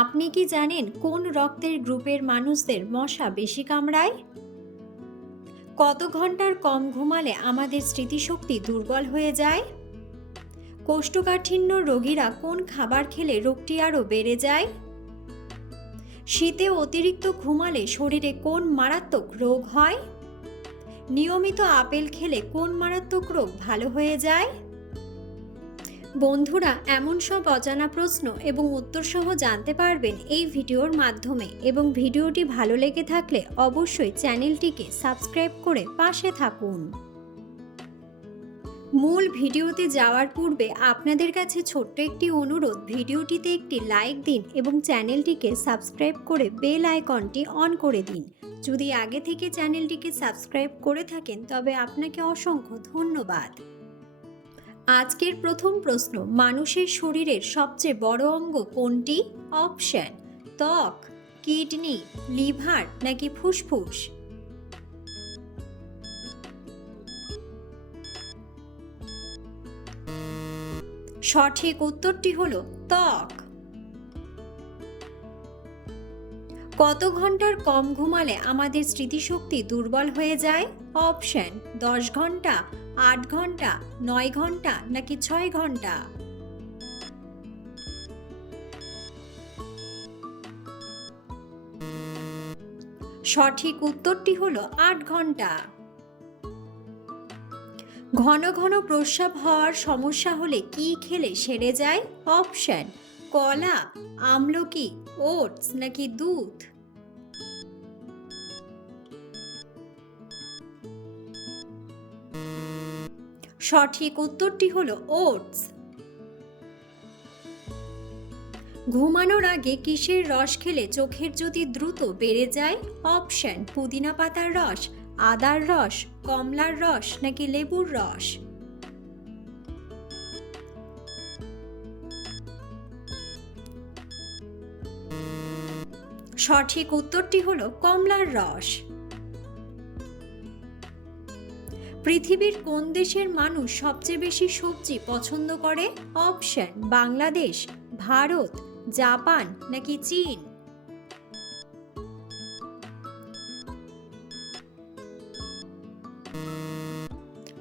আপনি কি জানেন কোন রক্তের গ্রুপের মানুষদের মশা বেশি কামড়ায়? কত ঘন্টার কম ঘুমালে আমাদের স্মৃতিশক্তি দুর্বল হয়ে যায়? কোষ্ঠকাঠিন্য রোগীরা কোন খাবার খেলে রোগটি আরও বেড়ে যায়? শীতে অতিরিক্ত ঘুমালে শরীরে কোন মারাত্মক রোগ হয়? নিয়মিত আপেল খেলে কোন মারাত্মক রোগ ভালো হয়ে যায়? বন্ধুরা, এমন সব অজানা প্রশ্ন এবং উত্তর সহ জানতে পারবেন এই ভিডিওর মাধ্যমে, এবং ভিডিওটি ভালো লেগে থাকলে অবশ্যই চ্যানেলটিকে সাবস্ক্রাইব করে পাশে থাকুন। মূল ভিডিওতে যাওয়ার পূর্বে আপনাদের কাছে ছোট্ট একটি অনুরোধ, ভিডিওটিতে একটি লাইক দিন এবং চ্যানেলটিকে সাবস্ক্রাইব করে বেল আইকনটি অন করে দিন। যদি আগে থেকে চ্যানেলটিকে সাবস্ক্রাইব করে থাকেন তবে আপনাকে অসংখ্য ধন্যবাদ। আজকের প্রথম প্রশ্ন, মানুষের শরীরের সবচেয়ে বড় অঙ্গ কোনটি? অপশন: ত্বক, কিডনি, লিভার নাকি ফুসফুস? সঠিক উত্তরটি হলো ত্বক। কত ঘন্টার কম ঘুমালে আমাদের স্মৃতিশক্তি দুর্বল হয়ে যায়? অপশন: 10 ঘন্টা, 8 ঘন্টা, 9 ঘন্টা নাকি 6 ঘন্টা? সঠিক উত্তরটি হলো 8 ঘন্টা। ঘন ঘন প্রস্রাব হওয়ার সমস্যা হলে কি খেলে সেরে যায়? অপশন: কলা, আমলকি, ওটস নাকি দুধ? সঠিক উত্তরটি হলো ওটস। ঘুমানোর আগে কিসের রস খেলে চোখের জ্যোতি দ্রুত বেড়ে যায়? অপশন: পুদিনা পাতার রস, আদার রস, কমলার রস নাকি লেবুর রস? সঠিক উত্তরটি হলো কমলার রস। পৃথিবীর কোন দেশের মানুষ সবচেয়ে বেশি সবজি পছন্দ করে? অপশন: বাংলাদেশ, ভারত, জাপান নাকি চীন?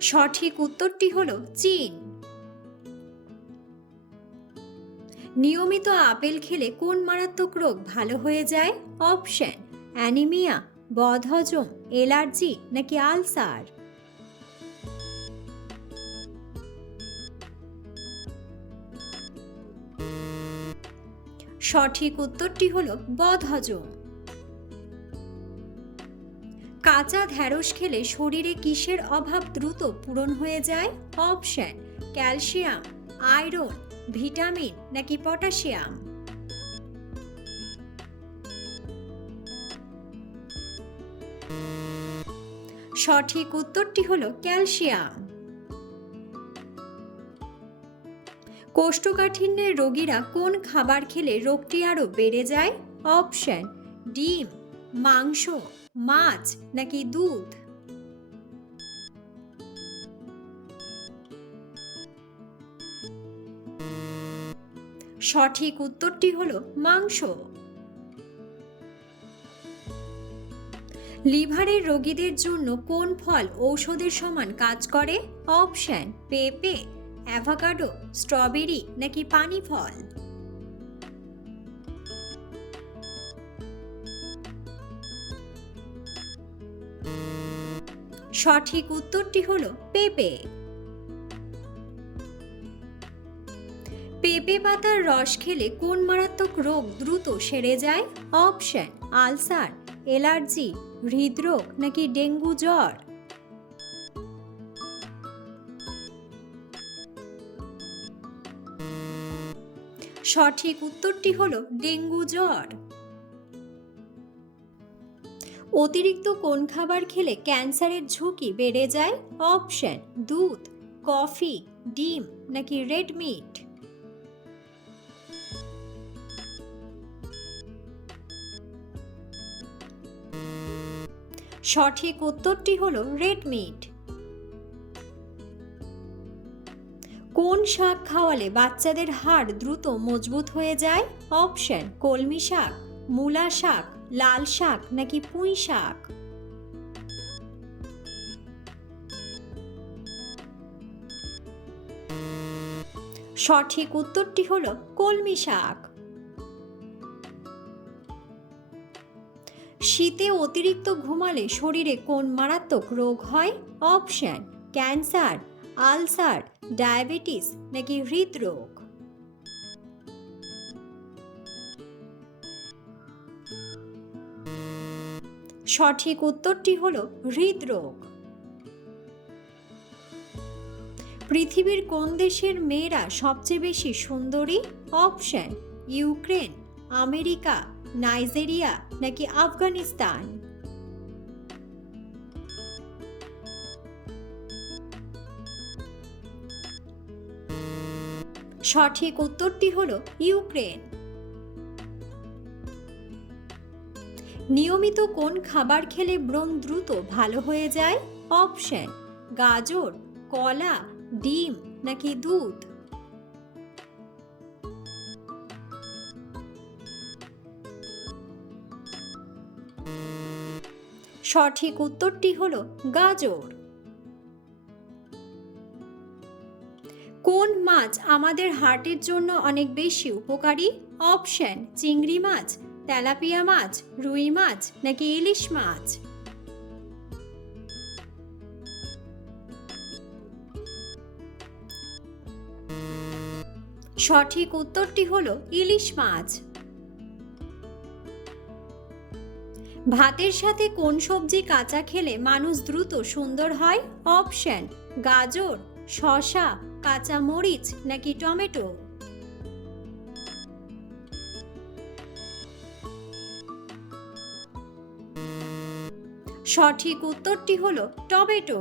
সঠিক উত্তরটি হলো চীন। নিয়মিত আপেল খেলে কোন মারাত্মক রোগ ভালো হয়ে যায়? অপশন: অ্যানিমিয়া, বদহজম, অ্যালার্জি নাকি আলসার? সঠিক উত্তরটি হলো বদহজম। কাঁচা ঢ্যাঁড়স খেলে শরীরে কিসের অভাব দ্রুত পূরণ হয়ে যায়? অপশন: ক্যালসিয়াম, আয়রন, ভিটামিন নাকি পটাশিয়াম? সঠিক উত্তরটি হলো ক্যালসিয়াম। কোষ্ঠকাঠিন্যের রোগীরা কোন খাবার খেলে রোগটি আরও বেড়ে যায়? অপশন: ডিম, মাংস, মাছ নাকি দুধ? সঠিক উত্তরটি হলো মাংস। লিভারের রোগীদের জন্য কোন ফল ঔষধের সমান কাজ করে? অপশন: পেঁপে, অ্যাভোকাডো, স্ট্রবেরি নাকি পানি ফল? সঠিক উত্তরটি হলো পেঁপে। পেঁপে পাতার রস খেলে কোন মারাত্মক রোগ দ্রুত সেরে যায়? অপশন: আলসার, অ্যালার্জি, হৃদরোগ নাকি ডেঙ্গু জ্বর? সঠিক উত্তরটি হলো ডেঙ্গু জ্বর। অতিরিক্ত কোন খাবার খেলে ক্যান্সারের ঝুঁকি বেড়ে যায়? অপশন: দুধ, কফি, ডিম নাকি রেড মিট? সঠিক উত্তরটি হলো রেড মিট। কোন শাক খাওয়ালে বাচ্চাদের হাড় দ্রুত মজবুত হয়ে যায়? অপশন কলমি শাক, মূলা শাক, লাল শাক নাকি পুঁই শাক। সঠিক উত্তরটি হলো কলমি শাক। শীতে অতিরিক্ত ঘুমালে শরীরে কোন মারাত্মক রোগ হয়? অপশন ক্যান্সার, আলসার, ডায়াবেটিস নাকি হৃদরোগ। সঠিক উত্তরটি হলো হৃদরোগ। পৃথিবীর কোন দেশের মেয়েরা সবচেয়ে বেশি সুন্দরী? অপশন ইউক্রেন, আমেরিকা, নাইজেরিয়া নাকি আফগানিস্তান। সঠিক উত্তরটি হলো ইউক্রেন। নিয়মিত কোন খাবার খেলে ব্রণ দ্রুত ভালো হয়ে যায়? অপশন গাজর, কলা, ডিম নাকি দুধ। সঠিক উত্তরটি হলো গাজর। কোন মাছ আমাদের হার্টের জন্য অনেক বেশি উপকারী? অপশন চিংড়ি মাছ, তেলাপিয়া মাছ, রুই মাছ নাকি ইলিশ মাছ। সঠিক উত্তরটি হলো ইলিশ মাছ। ভাতের সাথে কোন সবজি কাঁচা খেলে মানুষ দ্রুত সুন্দর হয়? অপশন গাজর, শসা, কাঁচা মরিচ নাকি টমেটো। সঠিক উত্তরটি হলো টমেটো।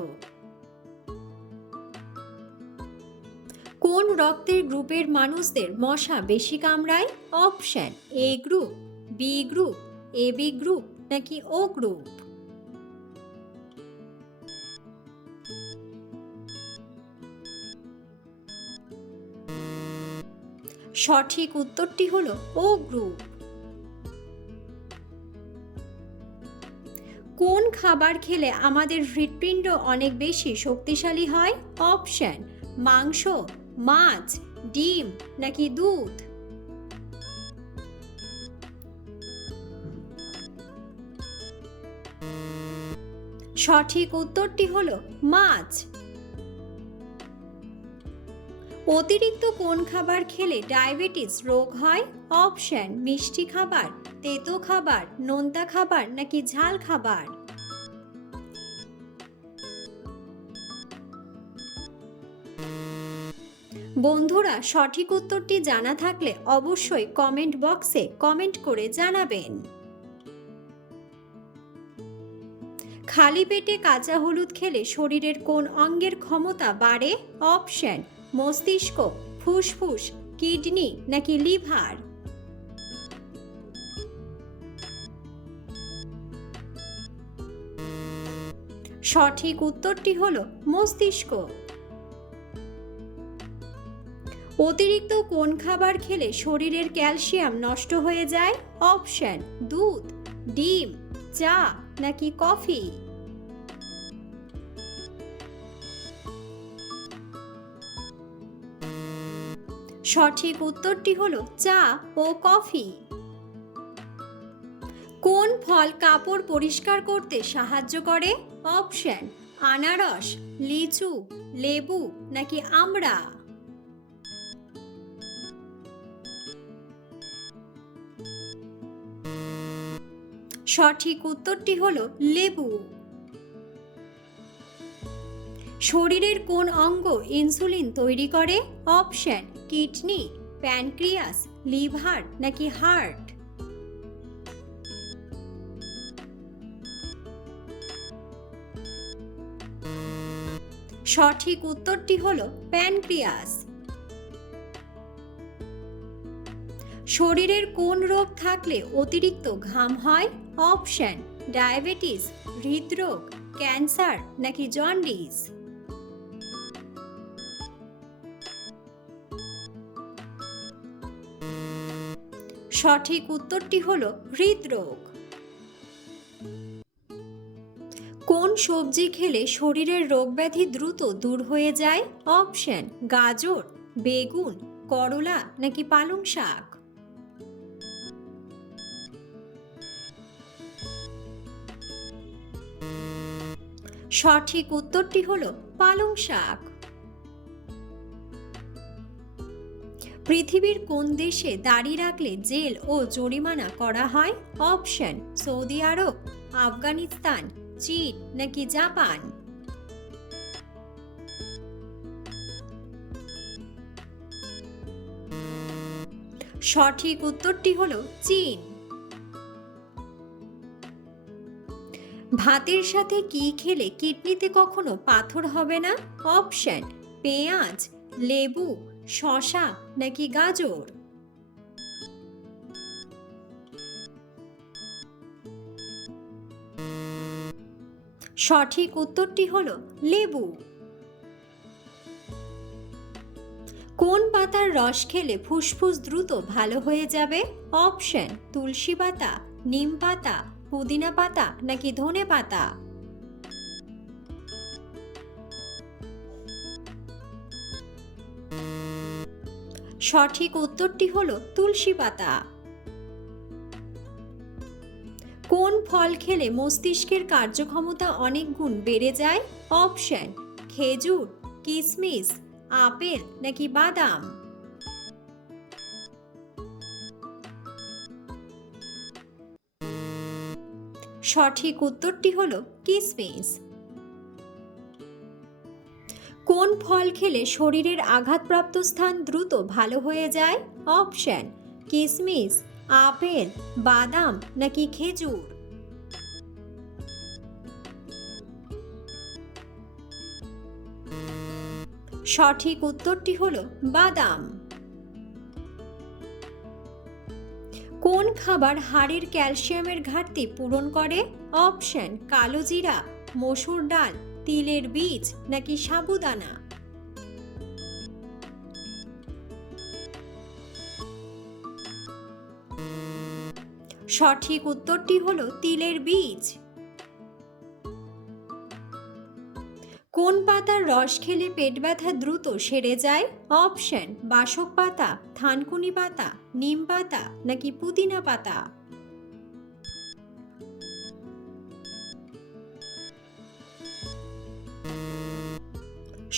কোন রক্তের গ্রুপের মানুষদের মশা বেশি কামড়ায়? Option A group, B group, AB group নাকি ও গ্রুপ। সঠিক উত্তরটি হলো ও গ্রুপ। কোন খাবার খেলে আমাদের হৃৎপিণ্ড অনেক বেশি শক্তিশালী হয়? অপশন মাংস, মাছ, ডিম নাকি দুধ। সঠিক উত্তরটি হলো মাছ। অতিরিক্ত কোন খাবার খেলে ডায়াবেটিস রোগ হয়? অপশন মিষ্টি খাবার, তেতো খাবার, নোনতা খাবার নাকি ঝাল খাবার। বন্ধুরা, সঠিক উত্তরটি জানা থাকলে অবশ্যই কমেন্ট বক্সে কমেন্ট করে জানাবেন। খালি পেটে কাঁচা হলুদ খেলে শরীরের কোন অঙ্গের ক্ষমতা বাড়ে? অপশন মস্তিষ্ক, ফুসফুস, কিডনি নাকি লিভার। সঠিক উত্তরটি হলো মস্তিষ্ক। অতিরিক্ত কোন খাবার খেলে শরীরের ক্যালসিয়াম নষ্ট হয়ে যায়? অপশন দুধ, ডিম, চা নাকি কফি। সঠিক উত্তরটি হলো চা ও কফি। কোন ফল কাপড় পরিষ্কার করতে সাহায্য করে? অপশন আনারস, লিচু, লেবু নাকি আমড়া। সঠিক উত্তরটি হলো লেবু। শরীরের কোন অঙ্গ ইনসুলিন তৈরি করে? অপশন কিডনি, প্যানক্রিয়াস, লিভার নাকি হার্ট। সঠিক উত্তরটি হলো প্যানক্রিয়াস। শরীরের কোন রোগ থাকলে অতিরিক্ত ঘাম হয়? অপশন ডায়াবেটিস, হৃদরোগ, ক্যান্সার নাকি জন্ডিস। সঠিক উত্তরটি হলো হৃদরোগ। কোন সবজি খেলে শরীরের রোগব্যাধি দ্রুত দূর হয়ে যায়? অপশন: গাজর, বেগুন, করলা নাকি পালং শাক। সঠিক উত্তরটি হলো পালং শাক। পৃথিবীর কোন দেশে দাড়ি রাখলে জেল ও জরিমানা করা হয়? অপশন: সৌদি আরব, আফগানিস্তান, চীন নাকি জাপান। সঠিক উত্তরটি হলো চীন। ভাতের সাথে কি খেলে কিডনিতে কখনো পাথর হবে না? অপশন: পেঁয়াজ, লেবু, শসা নাকি গাজর। সঠিক উত্তরটি হলো লেবু। কোন পাতার রস খেলে ফুসফুস দ্রুত ভালো হয়ে যাবে? অপশন: তুলসী পাতা, নিম পাতা, পুদিনা পাতা নাকি ধনে পাতা। সঠিক উত্তরটি হলো তুলসী পাতা। কোন ফল খেলে মস্তিষ্কের কার্যক্ষমতা অনেক গুণ বেড়ে যায়? অপশন: খেজুর, কিশমিশ, আপেল নাকি বাদাম। সঠিক উত্তরটি হলো কিশমিশ। কোন ফল খেলে শরীরের আঘাতপ্রাপ্ত স্থান দ্রুত ভালো হয়ে যায়? অপশন: কিশমিশ, আপেল, বাদাম নাকি খেজুর। সঠিক উত্তরটি হলো বাদাম। কোন খাবার হাড়ের ক্যালসিয়ামের ঘাটতি পূরণ করে? অপশন: কালো জিরা, মসুর ডাল, তিলের বীজ নাকি সাবুদানা। সঠিক উত্তরটি হলো তিলের বীজ। কোন পাতার রস খেলে পেট ব্যথা দ্রুত সেরে যায়? অপশন: বাসক পাতা, থানকুনি পাতা, নিম পাতা নাকি পুদিনা পাতা।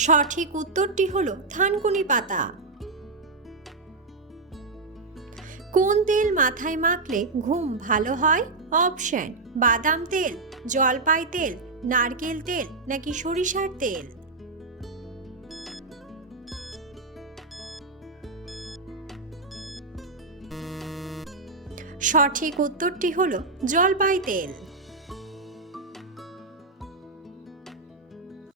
সঠিক উত্তরটি হলো থানকুনি পাতা। কোন তেল মাথায় মাখলে ঘুম ভালো হয়? অপশন: বাদাম তেল, জলপাই তেল, নারকেল তেল নাকি সরিষার তেল। সঠিক উত্তরটি হলো জলপাই তেল।